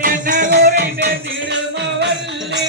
என்ன உரைந்த திருமவல்லி.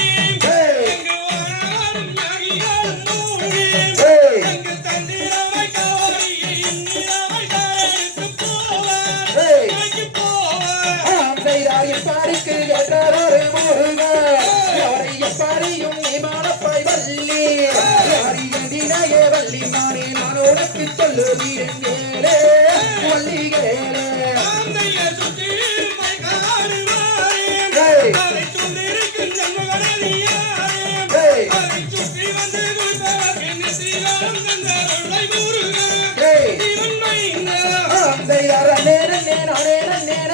வள்ளி மாறே நான் உனக்கு சொல்லுகிறேன் வேலே வள்ளி கேளே நேர நேர நேர நேர நேர